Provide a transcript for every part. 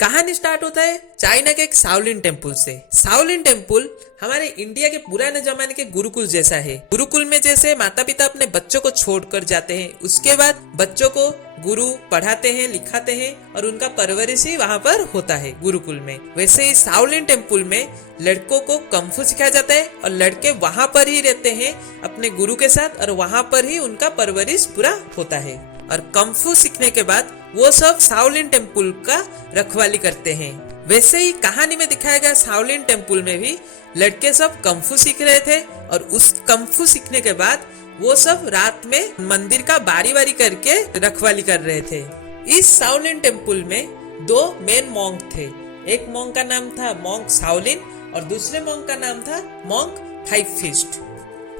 कहानी स्टार्ट होता है चाइना के एक शाओलिन टेम्पल से। शाओलिन टेम्पल हमारे इंडिया के पुराने जमाने के गुरुकुल जैसा है। गुरुकुल में जैसे माता पिता अपने बच्चों को छोड़कर जाते हैं, उसके बाद बच्चों को गुरु पढ़ाते हैं, लिखाते हैं और उनका परवरिश ही वहाँ पर होता है गुरुकुल में। वैसे ही शाओलिन टेम्पल में लड़कों को कम्फू सिखाया जाता है और लड़के वहाँ पर ही रहते हैं अपने गुरु के साथ और वहाँ पर ही उनका परवरिश पूरा होता है। और कम्फू सीखने के बाद वो सब शाओलिन टेम्पल का रखवाली करते हैं। वैसे ही कहानी में दिखाया गया शाओलिन टेम्पल में भी लड़के सब कम्फू सीख रहे थे और उस कम्फू सीखने के बाद वो सब रात में मंदिर का बारी बारी करके रखवाली कर रहे थे। इस शाओलिन टेम्पल में दो मेन मॉन्क थे। एक मॉन्क का नाम था मॉन्क शाओलिन और दूसरे मॉन्क का नाम था मॉन्क फाइव फिस्ट।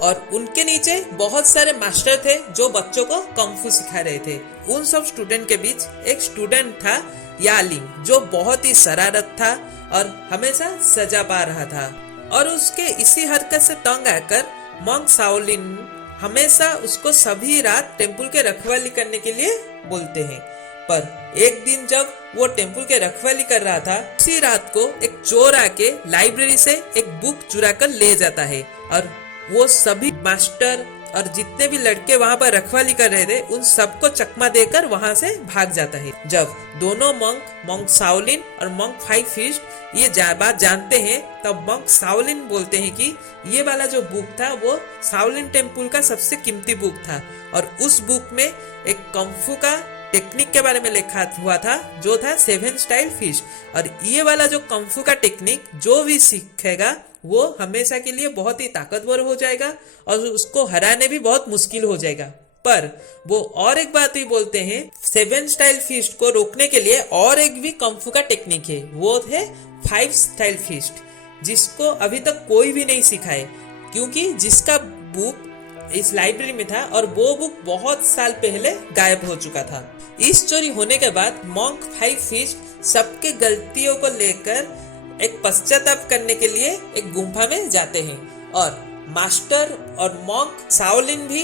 और उनके नीचे बहुत सारे मास्टर थे जो बच्चों को कम्फू सिखा रहे थे। उन सब स्टूडेंट के बीच एक स्टूडेंट था यालिंग, जो बहुत ही शरारत था और हमेशा सजा पा रहा था। और उसके इसी हरकत से तंग आकर मॉन्क शाओलिन हमेशा उसको सभी रात टेम्पल के रखवाली करने के लिए बोलते हैं। पर एक दिन जब वो टेम्पल के रखवाली कर रहा था, उसी रात को एक चोर आके लाइब्रेरी से एक बुक चुरा कर ले जाता है और वो सभी मास्टर और जितने भी लड़के वहाँ पर रखवाली कर रहे थे उन सबको चकमा देकर वहाँ से भाग जाता है। जब दोनों मॉन्क शाओलिन और मॉन्क फाइव फिस्ट ये बात जानते हैं तब मॉन्क शाओलिन बोलते हैं कि ये वाला जो बुक था वो शाओलिन टेम्पल का सबसे कीमती बुक था और उस बुक में एक कम्फू का टेक्निक के बारे में लिखा हुआ था जो था 7 स्टाइल फिस्ट। और ये वाला जो कम्फू का टेक्निक जो भी सीखेगा वो हमेशा के लिए बहुत ही ताकतवर हो जाएगा और उसको हराने भी बहुत मुश्किल हो जाएगा। पर वो और एक बात भी बोलते हैं, 7 स्टाइल फिस्ट को रोकने के लिए और एक भी कम्फू का टेक्निक है, वो है 5 स्टाइल फिस्ट, जिसको अभी तक कोई भी नहीं सीखा है क्योंकि जिसका बुक इस लाइब्रेरी में था और वो बुक बहुत साल पहले गायब हो चुका था। इस चोरी होने के बाद मॉन्क फाइव फिस्ट सबके गलतियों को लेकर एक पश्चाताप करने के लिए एक गुफा में जाते हैं और मास्टर और मॉन्क शाओलिन भी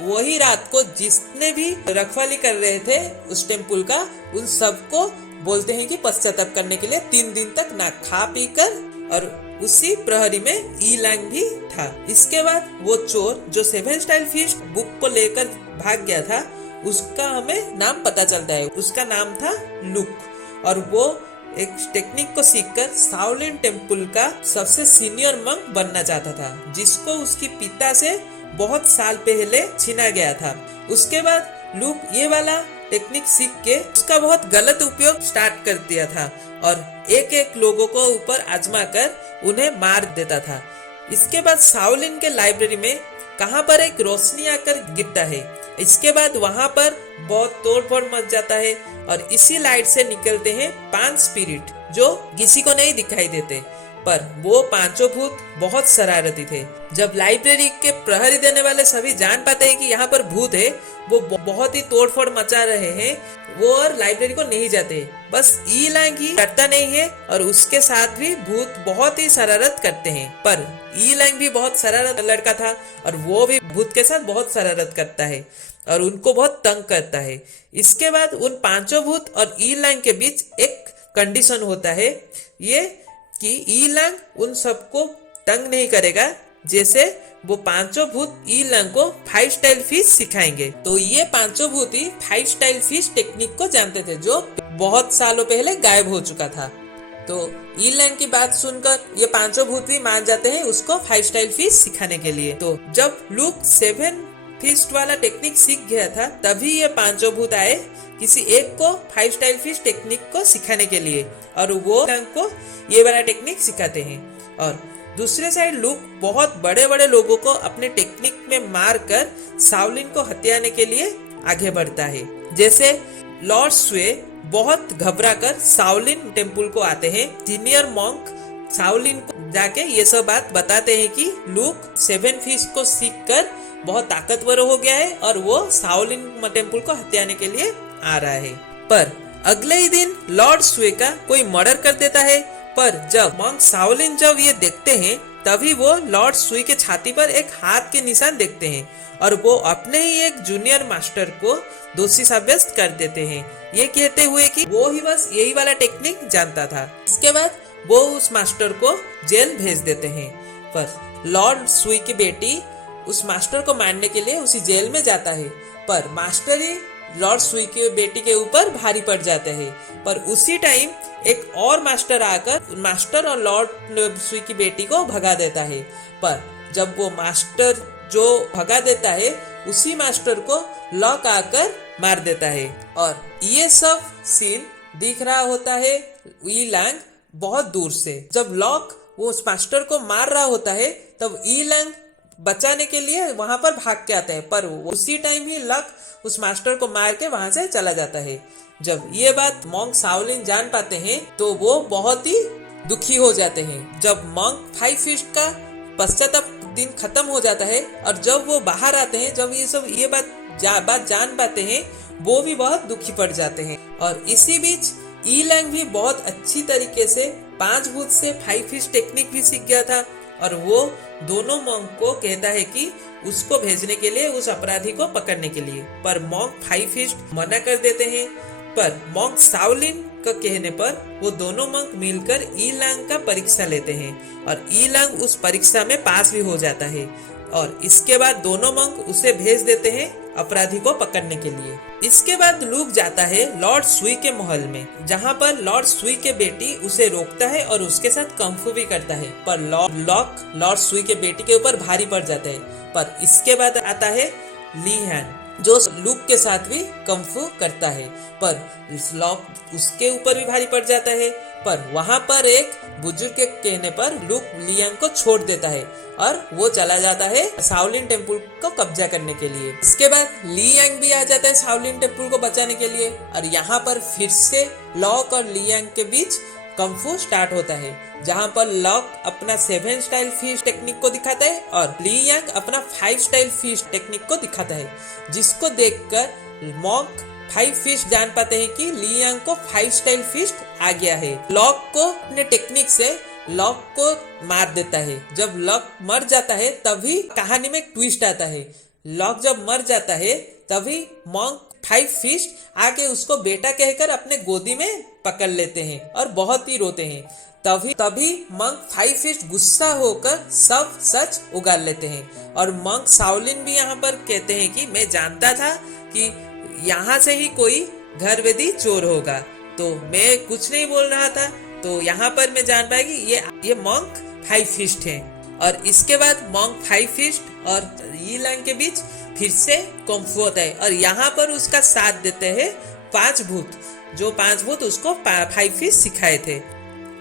वही रात को जिसने भी रखवाली कर रहे थे उस टेम्पल का उन सबको बोलते हैं कि पश्चाताप करने के लिए 3 दिन तक ना खा पी कर। और उसी प्रहरी में ई लैंग भी था। इसके बाद वो चोर जो 7 स्टाइल फिस्ट बुक को लेकर भाग गया था उसका हमें नाम पता चलता है, उसका नाम था लुक और वो एक टेक्निक को सीखकर शाओलिन टेम्पल का सबसे सीनियर मंक बनना चाहता था, जिसको उसके पिता से बहुत साल पहले छीना गया था। उसके बाद लुक ये वाला टेक्निक सीख के उसका बहुत गलत उपयोग स्टार्ट कर दिया था और एक एक लोगों को ऊपर आजमा कर उन्हें मार देता था। इसके बाद शाओलिन के लाइब्रेरी में कहाँ पर एक रोशनी आकर गिरता है। इसके बाद वहाँ पर बहुत तोड़फोड़ मच जाता है और इसी लाइट से निकलते हैं 5 स्पिरिट जो किसी को नहीं दिखाई देते, पर वो पांचों भूत बहुत शरारती थे। जब लाइब्रेरी के प्रहरी देने वाले सभी जान पाते हैं कि यहाँ पर भूत है, वो बहुत ही तोड़फोड़ मचा रहे हैं, वो और लाइब्रेरी को नहीं जाते। बस ई लैंग ही डरता नहीं है और उसके साथ भी भूत बहुत ही शरारत करते हैं। पर ई लैंग भी बहुत शरारत लड़का था और वो भी भूत के साथ बहुत शरारत करता है और उनको बहुत तंग करता है। इसके बाद उन पांचों भूत और ई लैंग के बीच एक कंडीशन होता है, ये कि ई लैंग उन सबको तंग नहीं करेगा, जैसे वो पांचों भूत ई लैंग को 5 स्टाइल फिश सिखाएंगे। तो ये पांचों भूत ही 5 स्टाइल फिश टेक्निक को जानते थे जो बहुत सालों पहले गायब हो चुका था। तो ई लैंग की बात सुनकर ये पांचों भूत भी मान जाते हैं उसको 5 स्टाइल फिश सिखाने के लिए। तो जब लुक 7 फिस्ट वाला टेक्निक सीख गया था तभी ये पांचों भूत आए किसी एक को 5 स्टाइल फिश टेक्निक को सिखाने के लिए और वो को ये वाला टेक्निक सिखाते हैं। और दूसरे साइड लुक बहुत बड़े बड़े लोगों को अपने टेक्निक में मार कर शाओलिन को हथियाने के लिए आगे बढ़ता है। जैसे लॉर्ड स्वे बहुत घबरा कर शाओलिन टेम्पल को आते हैं। सीनियर मॉन्क शाओलिन को जाके ये सब बात बताते हैं कि लुक 7 फिश को सीख कर बहुत ताकतवर हो गया है और वो शाओलिन टेम्पल को हथियाने के लिए आ रहा है। पर अगले ही दिन लॉर्ड स्वे का कोई मर्डर कर देता है। पर जब मॉन्क शाओलिन जब ये देखते हैं तभी वो लॉर्ड सुई के छाती पर एक हाथ के निशान देखते हैं और वो अपने ही एक जूनियर मास्टर को दोषी साब्यस्त कर देते हैं, ये कहते हुए कि वो ही बस यही वाला टेक्निक जानता था। इसके बाद वो उस मास्टर को जेल भेज देते हैं, पर लॉर्ड सुई की बेटी उस मास्टर को मारने के लिए उसी जेल में जाता है, पर मास्टर ही लॉर्ड सुई की बेटी के ऊपर भारी पड़ जाते हैं। पर उसी टाइम एक और मास्टर आकर मास्टर और लॉर्ड सुई की बेटी को भगा देता है, पर जब वो मास्टर जो भगा देता है उसी मास्टर को लॉक आकर मार देता है। और ये सब सीन दिख रहा होता है ई लैंग बहुत दूर से। जब लॉक वो उस मास्टर को मार रहा होता है तब ई लैंग बचाने के लिए वहां पर भाग के आता है, पर उसी टाइम ही लॉक उस मास्टर को मार के वहां से चला जाता है। जब ये बात मॉन्क शाओलिन जान पाते हैं तो वो बहुत ही दुखी हो जाते हैं। जब मॉन्क 5 फिस्ट का पश्चाताप दिन खत्म हो जाता है और जब वो बाहर आते हैं, जब ये बात जान पाते हैं, वो भी बहुत दुखी पड़ जाते हैं। और इसी बीच ई लैंग भी बहुत अच्छी तरीके से 5 भूत से 5 फिस्ट टेक्निक भी सीख गया था और वो दोनों मॉन्क को कहता है कि उसको भेजने के लिए उस अपराधी को पकड़ने के लिए, पर मॉन्क 5 फिस्ट मना कर देते हैं। पर मॉन्क शाओलिन का कहने पर वो दोनों मॉन्क मिलकर ई लैंग का परीक्षा लेते हैं और ई लैंग उस परीक्षा में पास भी हो जाता है और इसके बाद दोनों मॉन्क उसे भेज देते हैं अपराधी को पकड़ने के लिए। इसके बाद लूक जाता है लॉर्ड सुई के महल में, जहाँ पर लॉर्ड सुई के बेटी उसे रोकता है और उसके साथ कंफू भी करता है, पर लॉर्ड सुई के बेटी के ऊपर भारी पड़ जाता है। पर इसके बाद आता है ली हैन जो लूक के साथ भी कंफू करता है, पर लॉक उसके ऊपर भी भारी पड़ जाता है। पर वहां पर एक बुजुर्ग के कहने पर लूक लियांग को छोड़ देता है और वो चला जाता है शाओलिन टेम्पल को कब्जा करने के लिए। इसके बाद लियांग भी आ जाता है शाओलिन टेम्पल को बचाने के लिए और यहाँ पर फिर से लॉक और लियांग के बीच कंफू स्टार्ट होता है, जहाँ पर लॉक अपना 7 स्टाइल फिश टेक्निक को दिखाता है और लियांग अपना 5 स्टाइल फिश टेक्निक को दिखाता है, जिसको देखकर मॉन्क 5 फिश जान पाते हैं कि लियांग को 5 स्टाइल फिश आ गया है। लॉक को अपने टेक्निक से लॉक को मार देता है। जब लॉक मर जाता है तभी कहानी में एक ट्विस्ट आता है। लॉक जब मर जाता है तभी मॉन्क 5 फिश आके उसको बेटा कहकर अपने गोदी में पकड़ लेते हैं और बहुत ही रोते हैं। तभी मंक 5 फिश गुस्सा होकर सब सच उगाल लेते हैं और मंक शाओलिन भी यहाँ पर कहते हैं कि मैं जानता था कि यहाँ से ही कोई घर वेदी चोर होगा, तो मैं कुछ नहीं बोल रहा था, तो यहाँ पर मैं जान पाया कि ये मंक 5 फिश थे। और इसके बाद मंक 5 फिश और ई लैंग के बीच फिर से कंफू होता है और यहाँ पर उसका साथ देते हैं 5 भूत, जो 5 भूत उसको 5 फिश सिखाए थे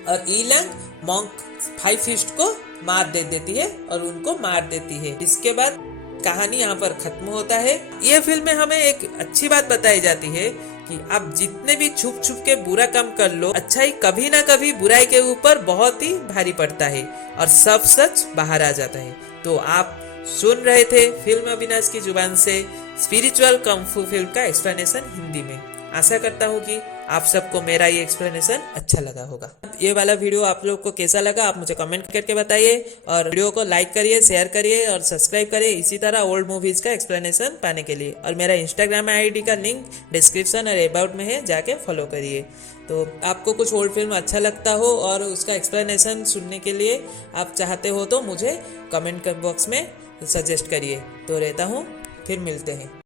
और ई लैंग मंक 5 फिश को मार देती है और उनको मार देती है। इसके बाद कहानी यहाँ पर खत्म होता है। ये फिल्म में हमें एक अच्छी बात बताई जाती है कि आप जितने भी छुप छुप के बुरा काम कर लो, अच्छाई कभी ना कभी बुराई के ऊपर बहुत ही भारी पड़ता है और सब सच बाहर आ जाता है। तो आप सुन रहे थे फिल्म अविनाश की जुबान से स्पिरिचुअल कंफू फिल्म का एक्सप्लेनेशन हिंदी में। आशा करता हूँ कि आप सबको मेरा ये एक्सप्लेनेशन अच्छा लगा होगा। ये वाला वीडियो आप लोग को कैसा लगा आप मुझे कमेंट करके बताइए और वीडियो को लाइक करिए, शेयर करिए और सब्सक्राइब करिए इसी तरह ओल्ड मूवीज का एक्सप्लेनेशन पाने के लिए। और मेरा इंस्टाग्राम आईडी का लिंक डिस्क्रिप्शन और अबाउट में है, जाके फॉलो करिए। तो आपको कुछ ओल्ड फिल्म अच्छा लगता हो और उसका एक्सप्लेनेशन सुनने के लिए आप चाहते हो तो मुझे कमेंट बॉक्स में सजेस्ट करिए। तो रहता हूँ, फिर मिलते हैं।